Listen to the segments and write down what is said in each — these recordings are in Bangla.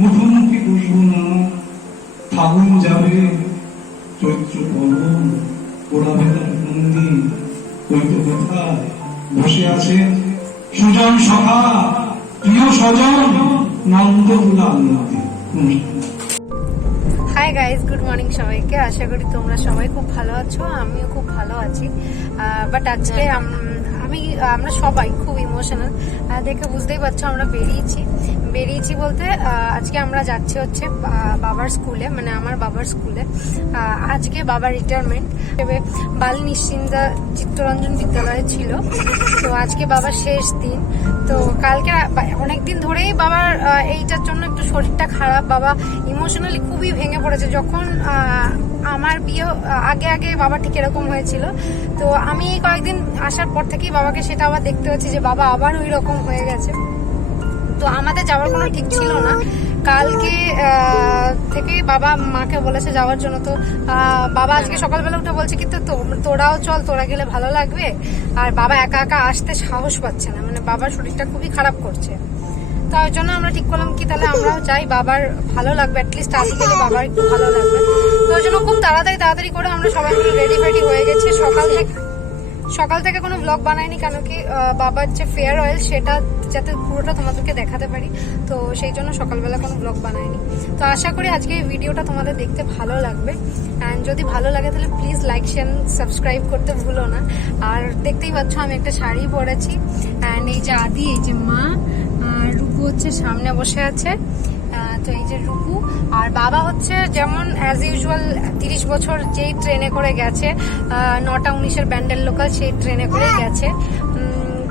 মুখোমুখি বসব না, ফাগুন যাবে, চৈত্র পবন ওড়াবে না নন্দী, ওই তো কোথায় বসে আছে সুজন সখা, প্রিয় স্বজন নন্দলাল নদী। হাই গাইজ, গুড মর্নিং সবাইকে। আশা করি তোমরা সবাই খুব ভালো আছো, আমিও খুব ভালো আছি। বাট আজকে আমরা সবাই খুব ইমোশনাল, দেখে বুঝতেই পারছো। আমরা বেরিয়েছি বলতে আজকে আমরা যাচ্ছি হচ্ছে বাবার স্কুলে, মানে আমার বাবার স্কুলে। আজকে বাবার রিটায়ারমেন্ট বাল নিশ্চিন্তা চিত্তরঞ্জন বিদ্যালয়ে ছিল, তো আজকে বাবার শেষ দিন। তো কালকে অনেকদিন ধরেই বাবার এইটার জন্য একটু শরীরটা খারাপ, বাবা ইমোশনালি খুবই ভেঙে পড়েছে। যখন আমার বিয়ে আগে বাবা ঠিক এরকম হয়েছিল, তো আমি কয়েকদিন আসার পর থেকেই বাবাকে সেটা আবার দেখতে হচ্ছে যে বাবা আবার ওই রকম হয়ে গেছে। তো আমাদের যাওয়ার কোনো ঠিক ছিল না, কালকে থেকে বাবা মাকে বলেছে যাওয়ার জন্য। তো বাবা আজকে সকালবেলা উঠে বলছে কি তোরাও চল, তোরা গেলে ভালো লাগবে। আর বাবা একা একা আসতে সাহস পাচ্ছে না, মানে বাবার শরীরটা খুবই খারাপ করছে। তার জন্য আমরা ঠিক করলাম কি তাহলে আমরাও যাই, বাবার ভালো লাগবে, অ্যাটলিস্ট আজকে গেলে বাবার একটু ভালো লাগবে। তো ওই জন্য খুব তাড়াতাড়ি করে আমরা সবাই মিলে রেডি ফেডি হয়ে গেছি। সকাল থেকে কোনো ব্লগ বানাইনি, কেন কি বাবার যে ফেয়ার অয়েল সেটা যাতে পুরোটা তোমাদেরকে দেখাতে পারি, তো সেই জন্য সকালবেলা কোনো ব্লগ বানাইনি। তো আশা করি আজকে এই ভিডিওটা তোমাদের দেখতে ভালো লাগবে, অ্যান্ড যদি ভালো লাগে তাহলে প্লিজ লাইক শেয়ার সাবস্ক্রাইব করতে ভুলো না। আর দেখতেই পাচ্ছ আমি একটা শাড়ি পরেছি, অ্যান্ড এই যে আদি, এই যে মা, আর রূপু হচ্ছে সামনে বসে আছে। তো এই যে রূপু আর বাবা হচ্ছে যেমন অ্যাজ ইউজুয়াল 30 বছর যেই ট্রেনে করে গেছে, 9টা 19-এর ব্যান্ডেল লোকাল, সেই ট্রেনে করে গেছে।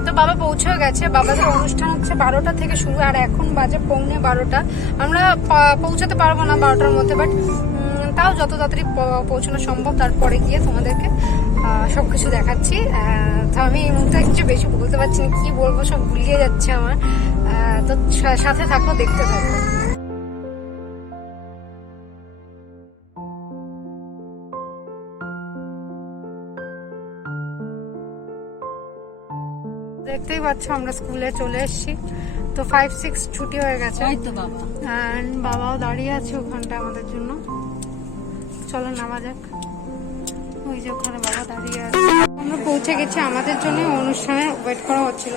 তো বাবা পৌঁছেও গেছে। বাবাদের অনুষ্ঠান হচ্ছে 12টা থেকে শুরু, আর এখন বাজে 11:45। আমরা পৌঁছাতে পারবো না 12টার মধ্যে, বাট তাও যত তাড়াতাড়ি পৌঁছানো সম্ভব তারপরে গিয়ে তোমাদেরকে সবকিছু দেখাচ্ছি। তো আমি এই মুহূর্তে কিছু বেশি বলতে পারছি না, কি বলবো সব ভুলিয়ে যাচ্ছে আমার। তো সাথে থাকো, দেখতে থাকো। দেখতেই পাচ্ছ আমরা স্কুলে চলে এসেছি। তো 5-6 ছুটি হয়ে গেছে, বাবাও দাঁড়িয়ে আছে ওখানটা আমাদের জন্য। চলো নামা যাক, ওই যে ওখানে বাবা দাঁড়িয়ে আছে। আমরা পৌঁছে গেছি, আমাদের জন্য অনুষ্ঠানে ওয়েট করা হচ্ছিল।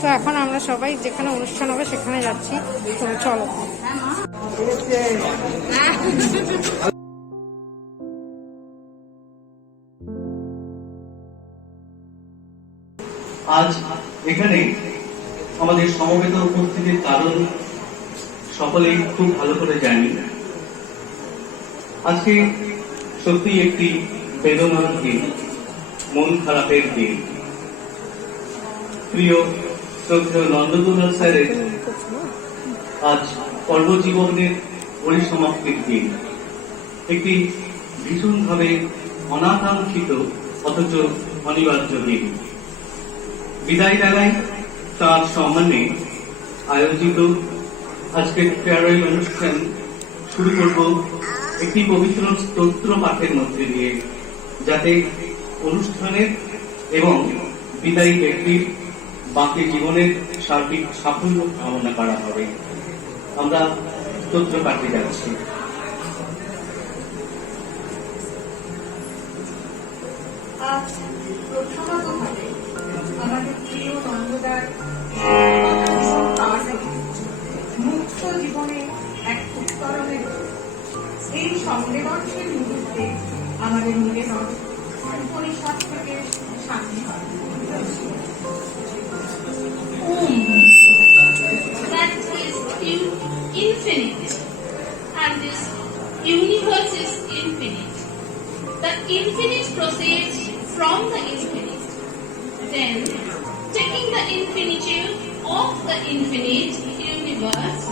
তো এখন আমরা সবাই যেখানে অনুষ্ঠান হবে সেখানে যাচ্ছি। তো চলো। আজ এখানে আমাদের সমবেত উপস্থিতির কারণ সকলেই খুব ভালো করে জানি। আজকে সত্যি একটি বেদনার দিন, মন খারাপের দিন। প্রিয় শ্রদ্ধেয় নন্দলাল স্যারের আজ কর্মজীবনের পরিসমাপ্তির দিন, একটি ভীষণভাবে অনাকাঙ্ক্ষিত অথচ অনিবার্য দিন। বিদায় জানাই তার সম্মানে আয়োজিত আজকের ফেয়ারওয়েল অনুষ্ঠান শুরু করব একটি পবিত্র স্তোত্র পাঠের মধ্যে দিয়ে, যাতে অনুষ্ঠানের এবং বিদায়ী ব্যক্তির বাকি জীবনের সার্বিক সাফল্য কামনা করা হবে। আমরা স্তোত্র পাঠে যাচ্ছি। প্রথমতভাবে আমাদের প্রিয় নন্দদার মুক্ত জীবনে এক উত্তরণের এই সংবেদনশীল মুহূর্তে আমাদের নিবেদন উপনিষদ থেকে শান্তি হয়। That is infinite, and this universe is infinite. The infinite proceeds from the infinite. Then, taking the infinitude of the infinite universe,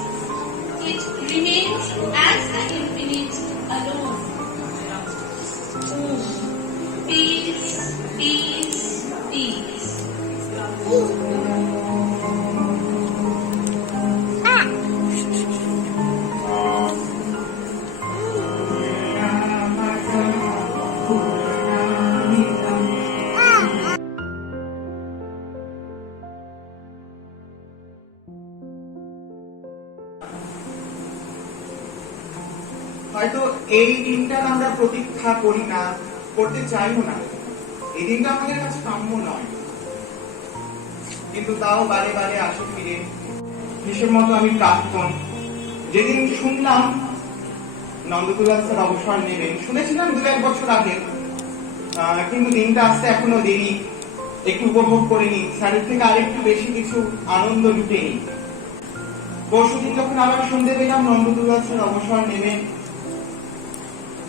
it remains as the infinite alone. Peace, peace, peace. হয়তো এই দিনটার আমরা প্রতীক্ষা করি না, করতে চাইও না, এই দিনটা আমাদের কাছে কাম্য নয়, কিন্তু তাও বারে বারে আসে ফিরে। হিসেব মতো আমি প্রাক্তন, যেদিন শুনলাম নন্দদুলাল স্যার অবসর নেবেন, শুনেছিলাম 2-1 বছর আগে, কিন্তু দিনটা আসতে এখনো দেরি, একটু উপভোগ করে নি, স্যারের থেকে আরেকটু বেশি কিছু আনন্দ লুটে নি। পরশুদিন যখন আবার শুনতে পেলাম নন্দদুলাল স্যার অবসর নেবেন,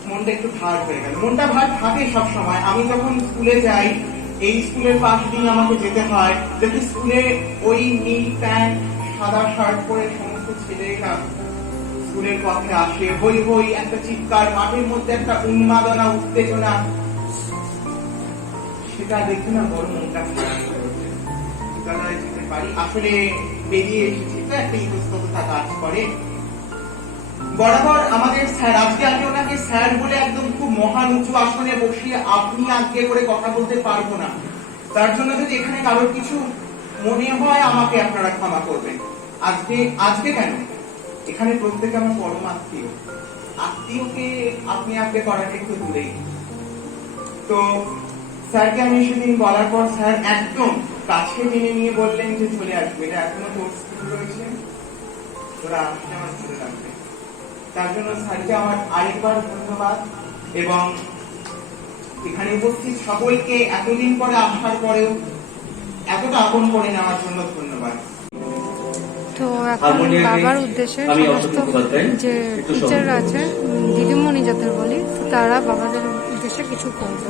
মনটা একটু ভার হয়ে গেল। মনটা ভার থাকে সবসময়। আমি যখন স্কুলে যাই, এই স্কুলের পাশ দিয়ে আমাকে যেতে হয়, দেখি স্কুলে ওই নীল প্যান্ট সাদা শার্ট পরে সমস্ত ছেলেরা স্কুলের পথে আসে, হই হই একটা চিৎকার, মাঠের মধ্যে একটা উন্মাদনা, উত্তেজনা, সেটা দেখে না বড় মনটা খারাপ হয়ে ওঠে। বিদ্যালয়ে যেতে পারি, আসলে বেরিয়ে এসেছি তো একটা ইতস্ততা কাজ করে। বরাবর আমাদের স্যার, আজকে আমি ওনাকে স্যার বলে একদম খুব মহান উঁচু আসনে বসিয়ে আপনি আজকে করে কথা বলতে পারবো না, তার জন্য যদি এখানে কারোর কিছু মনে হয় আমাকে আপনারা ক্ষমা করবেন। আজকে কেন, এখানে প্রত্যেকে আমার পরম আত্মীয়, আত্মীয়কে আপনি আগে করাটা একটু দূরেই। তো স্যারকে আমি সেদিন বলার পর স্যার একদম কাছে টেনে নিয়ে বললেন যে চলে আসবে, এটা এখনো তোর স্কুল রয়েছে, তোরা আসলে আমার ভালো লাগবে। তার জন্য স্যারকে আমার আরেকবার ধন্যবাদ, এবং এখানে উপস্থিত সকলকে এতদিন পরে আসার পরেও এতটা আপন করে নেওয়ার জন্য ধন্যবাদ। তো এখন বাবার উদ্দেশ্যে সমস্ত যে টিচাররা আছে, দিদিমণি যাদের বলি, তো তারা বাবাদের উদ্দেশ্যে কিছু করবে।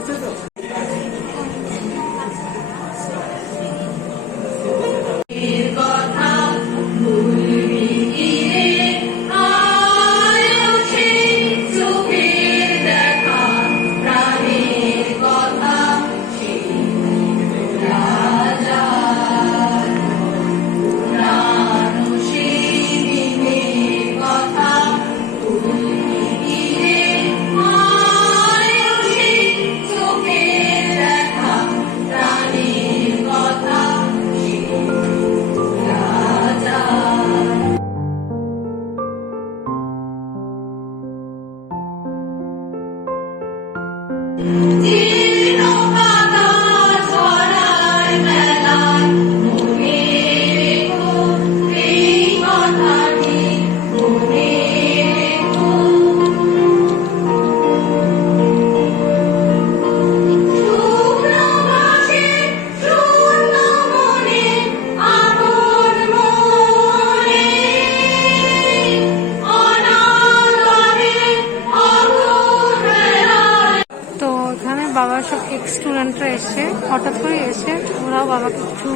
বাবার সব এক্স স্টুডেন্টরা এসছে, হঠাৎ করে এসছে, ওরাও বাবাকে কিছু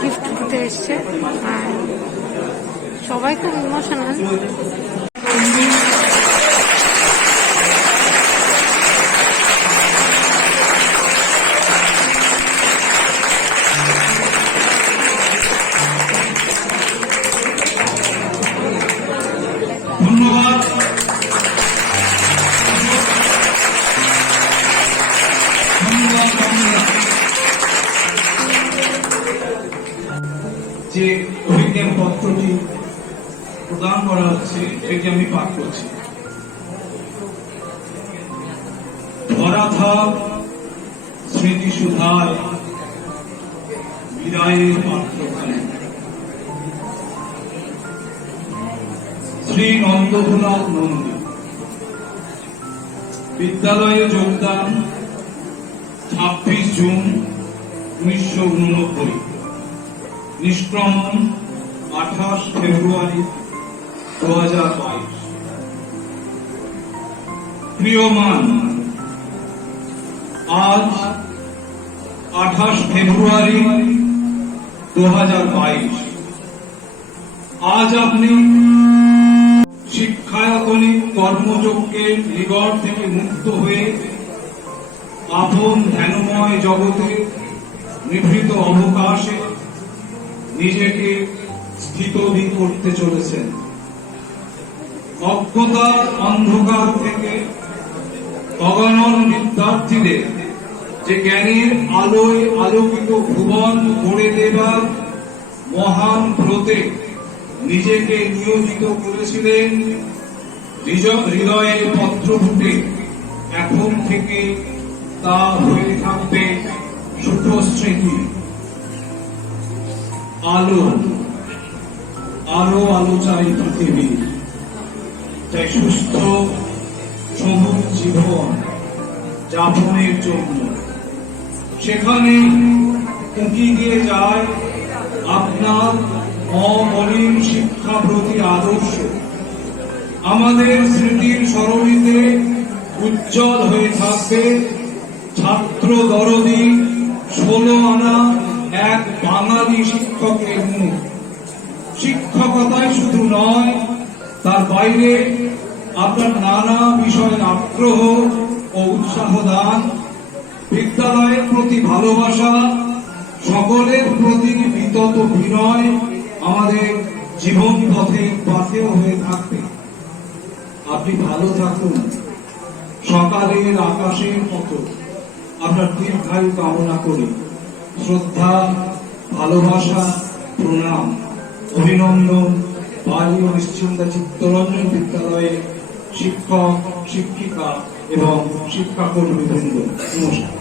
গিফট দিতে এসছে, আর সবাই খুব ইমোশনাল। ধন্যবাদ। যে অভিজ্ঞান পত্রটি প্রদান করা হচ্ছে, এটি আমি পাঠ করছি। ধরাধাপ স্মৃতি সুধায় বিদায়ের পাত্রখানে, শ্রী নন্দদুলাল নন্দী। বিদ্যালয়ে যোগদান 26 জুন 1989, নিষ্ক্রমণ 28 ফেব্রুয়ারি 2022। প্রিয়মান, আজ 28 ফেব্রুয়ারি 2022, আজ আপনি শিক্ষায়তনিক কর্মযজ্ঞের নিগড় থেকে মুক্ত হয়ে আপন ধ্যানময় জগতে নিভৃত অবকাশে নিজেকে স্থিতধী করতে চলেছেন। অজ্ঞতার অন্ধকার থেকে অগণন বিদ্যার্থীদের যে জ্ঞানের আলোয় আলোকিত ভুবন গড়ে দেবার মহান ব্রতে নিজেকে নিয়োজিত করেছিলেন হৃদয়ের পত্র ফুটে এখন থেকে তা হয়ে থাকবে সুখ স্মৃতি। আলো, আরো আলো চাই পৃথিবী, চাই সুস্থ সবুজ জীবন যাপনের জন্য। সেখানে উঁকি দিয়ে যায় আপনার অমলিন শিক্ষা প্রতি আদর্শ। আমাদের স্মৃতির সরণিতে উজ্জ্বল হয়ে থাকবে ছাত্র দরদি 16 আনা এক বাঙালি শিক্ষকের মুখ। শিক্ষকতায় শুধু নয়, তার বাইরে আপনার নানা বিষয়ের আগ্রহ ও উৎসাহ দান, বিদ্যালয়ের প্রতি ভালোবাসা, সকলের প্রতি বিতত বিনয় আমাদের জীবন পথের পাথেয় হয়ে থাকবে। আপনি ভালো থাকুন, সকালের আকাশের মতো আপনার দীর্ঘায়ু কামনা করি। শ্রদ্ধা, ভালোবাসা, প্রণাম, অভিনন্দন বালি ও নিশ্চিন্তা চিত্তরঞ্জন বিদ্যালয়ের শিক্ষক, শিক্ষিকা এবং শিক্ষাকর্মীবৃন্দ। নমস্কার।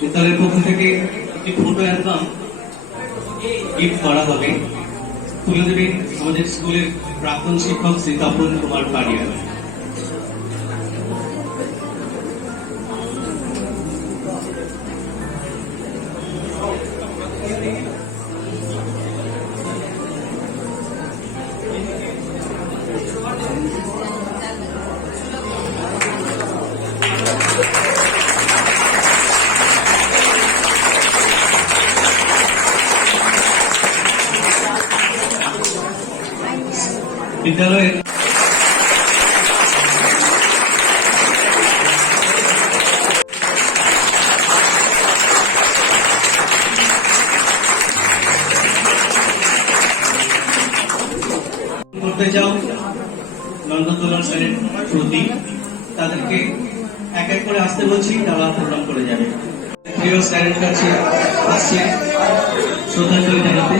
বিদ্যালয়ের পক্ষ থেকে একটি ফটো অ্যালবাম গিফট করা হবে, তুলে দেবেন আমাদের স্কুলের প্রাক্তন শিক্ষক শ্রী তপন কুমার পাড়িয়া। বিদ্যালয়ের করতে চাও নন্দতোলন স্যারের প্রতি, তাদেরকে এক এক করে আসতে বলছি, তারা প্রণাম করে যাবে। প্রিয় স্যারের কাছে আসছে শ্রদ্ধাঞ্জলি জানাতে।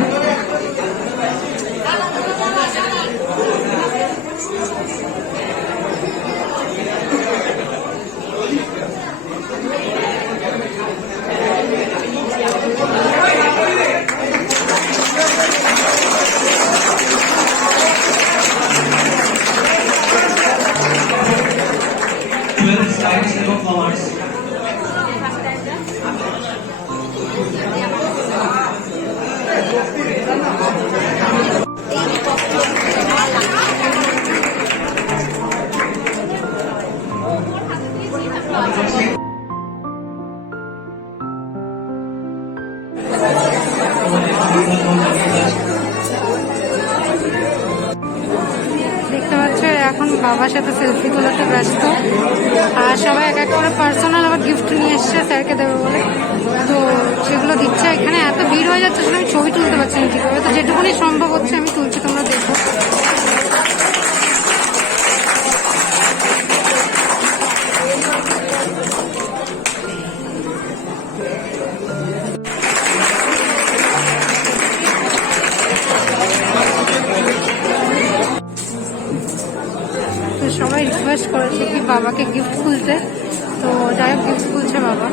Science এবং কমার্স দেখতে পাচ্ছ এখন বাবার সাথে সেলফি তোলাতে ব্যস্ত, আর সবাই এক এক করে পার্সোনাল আবার গিফট নিয়ে এসছে স্যারকে দেবে বলে, তো সেগুলো দিচ্ছে। এখানে এত ভিড় হয়ে যাচ্ছে আমি ছবি তুলতে পারছি না ঠিকভাবে, তো যেটুকুনি সম্ভব হচ্ছে আমি তুলছি, তোমরা দেখো। সবাই রিকোয়েস্ট করেছে কি বাবাকে গিফট খুলতে, তো যাই হোক গিফট খুলছে বাবা।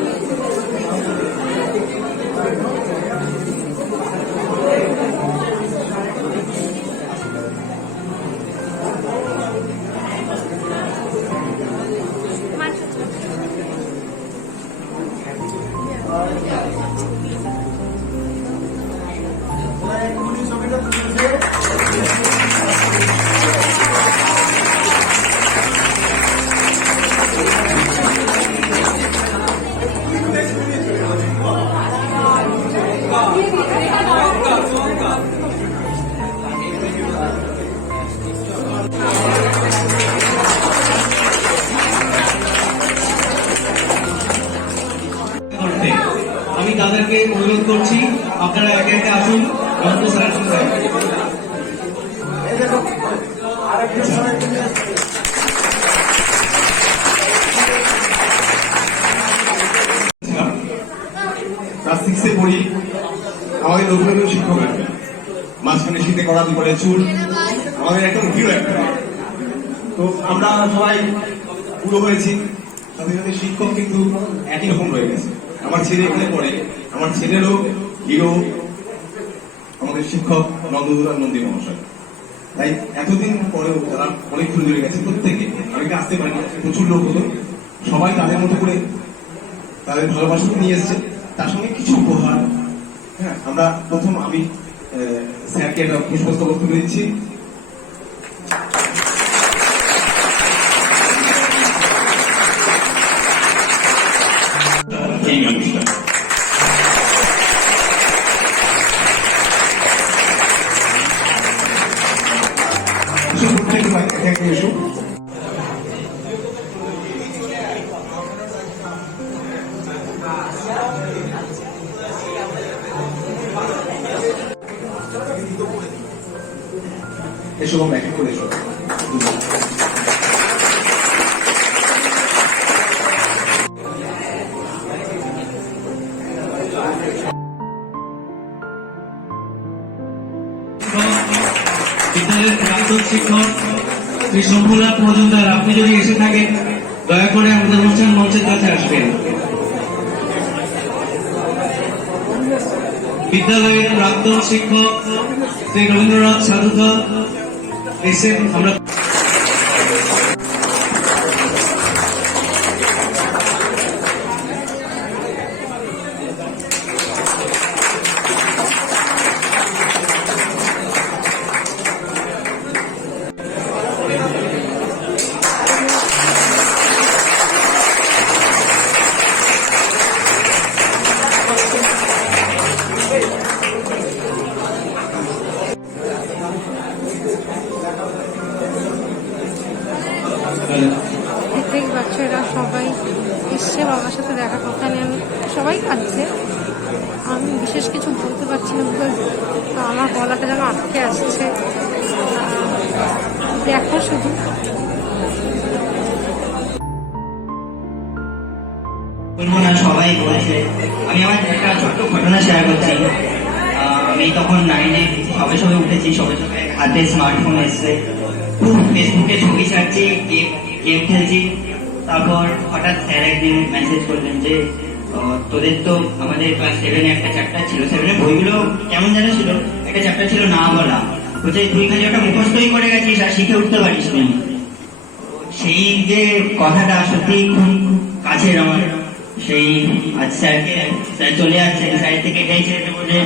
ক্লাস 6 এ পড়ি, আমাদের নতুন নতুন শিক্ষক আসবে, মাঝখানে শীতে করা দুপুরে চুল, আমাদের একদম হিরো একটা। তো আমরা সবাই পুরো হয়েছি, সাথে সাথে শিক্ষক কিন্তু একই রকম রয়ে গেছে। আমার ছেলে এখানে পড়ে, আমার ছেলেরও হিরো আমাদের শিক্ষক নন্দদুলাল নন্দী মহাশয়। তাই এতদিন পরেও তারা অনেক দূর হয়ে গেছে, প্রত্যেকে অনেকে আসতে পারেনি, প্রচুর লোক হতো, সবাই তাদের মতো করে তাদের ভালোবাসা নিয়ে এসছে, তার সঙ্গে কিছু উপহার। হ্যাঁ, আমরা প্রথম আমি স্যারকে একটা পুষ্পস্তবক তুলে দিচ্ছি। এই মানুষটা এসো, এসব আমরা এক করে এসো। বিদ্যালয়ের প্রাক্তন শিক্ষক শ্রী শম্ভুলাল মজুমদার, আপনি যদি এসে থাকেন দয়া করে আমাদের মঞ্চের কাছে আসবেন। বিদ্যালয়ের প্রাক্তন শিক্ষক শ্রী রবীন্দ্রনাথ সাধুকর এসেন। আমরা দেখতেই পাচ্ছ এরা সবাই এসছে বাবার সাথে দেখা করতে, আমি সবাই কাঁদছে। আমি বিশেষ কিছু বলতে পারছি না, তো আমার গলাটা যেন আটকে আসছে। দেখো শুধু বলবো না, সবাই বলেছে। আমি আমার একটা ছোট্ট ঘটনা শেয়ার করছি। আমি তখন 9-এ সবে সবে উঠেছি, সবে সবে হাতে স্মার্টফোন এসছে, খুব ফেসবুকে ছবি ছাড়ছি, গেম খেলছি। তারপর হঠাৎ স্যার একদিন মেসেজ করলেন যে তোদের তো আমাদের ক্লাস 7-এ একটা চ্যাপ্টার ছিল, 7-এর বইগুলো কেমন যেন ছিল, একটা চ্যাপ্টার ছিল না বলা, বলছে তুই খালি ওটা মুখস্থই করে গেছিস আর শিখে উঠতে পারিস নি। সেই যে কথাটা সত্যি খুব কাছের আমার। সেই আজ স্যার চলে যাচ্ছেন, স্যার থেকে এটাই চেয়েছে বলে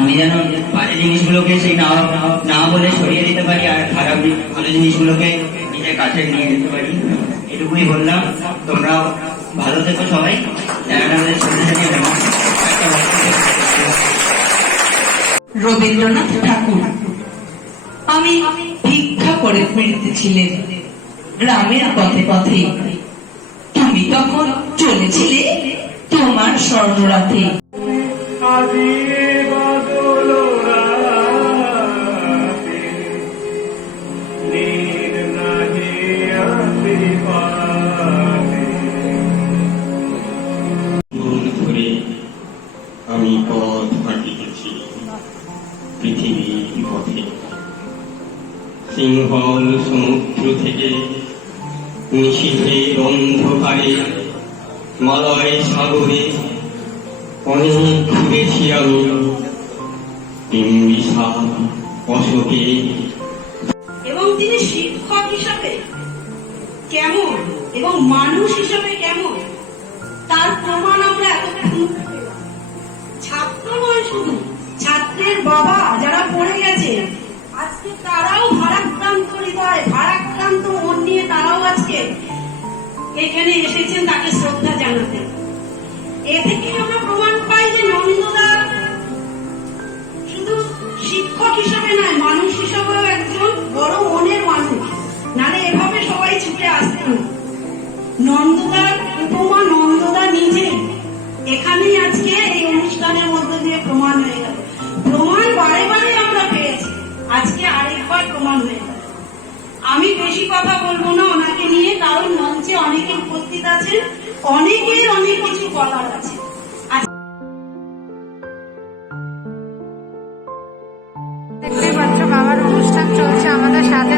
আমি যেন বাজে জিনিসগুলোকে সেই না বলে সরিয়ে দিতে পারি, আর খারাপ ভালো জিনিসগুলোকে নিজের কাছে নিয়ে যেতে পারি। এটুকুই বললাম। তোমরা ভালো থেকো সবাই। রবীন্দ্রনাথ ঠাকুর। আমি ভিক্ষা করে ফিরতেছিলেন গ্রামের পথে পথে, তুমি তখন চলেছিলে তোমার স্বর্ণরাথে। আমি পথ হাঁটিতেছি পৃথিবীর পথে, সিংহল সমুদ্র থেকে নিশীথের অন্ধকারে, মালয় সাগরে অনেক ঘুরেছি আমি, বিম্বিসার অশোকে। এবং তিনি শিক্ষক হিসাবে কেমন এবং মানুষ হিসাবে কেমন তার প্রমাণ আমরা এতক্ষণ। ছাত্র নয় শুধু, ছাত্রের বাবা যারা পড়ে গেছে আজকে তারাও ভারাক্রান্ত হৃদয়, ভারাক্রান্ত মন নিয়ে তারাও আজকে এখানে এসেছেন তাকে শ্রদ্ধা জানাতে। এ থেকেই আমরা প্রমাণ পাই যে নন্দদা শুধু শিক্ষক হিসাবে নয়, মানুষ হিসাবেও একজন বড় মনের মানুষ, নালে এভাবে সবাই ছুটে আসতেন। নন্দদার উপমা নন্দদা নিজেই এখানেই আজকে এই অনুষ্ঠানের মধ্যে দিয়ে প্রমাণ হয়ে গেল। প্রমাণ বারে বারে আমরা পেয়েছি, আজকে আরেকবার প্রমাণ হয়ে গেল। আমি বেশি কথা বলবো না ওনাকে নিয়ে, কারণ মঞ্চে অনেকে উপস্থিত আছেন, অনেকের অনেক কিছু বলার আছে। দেখতেই পাচ্ছ বাবার অনুষ্ঠান চলছে আমাদের সাথে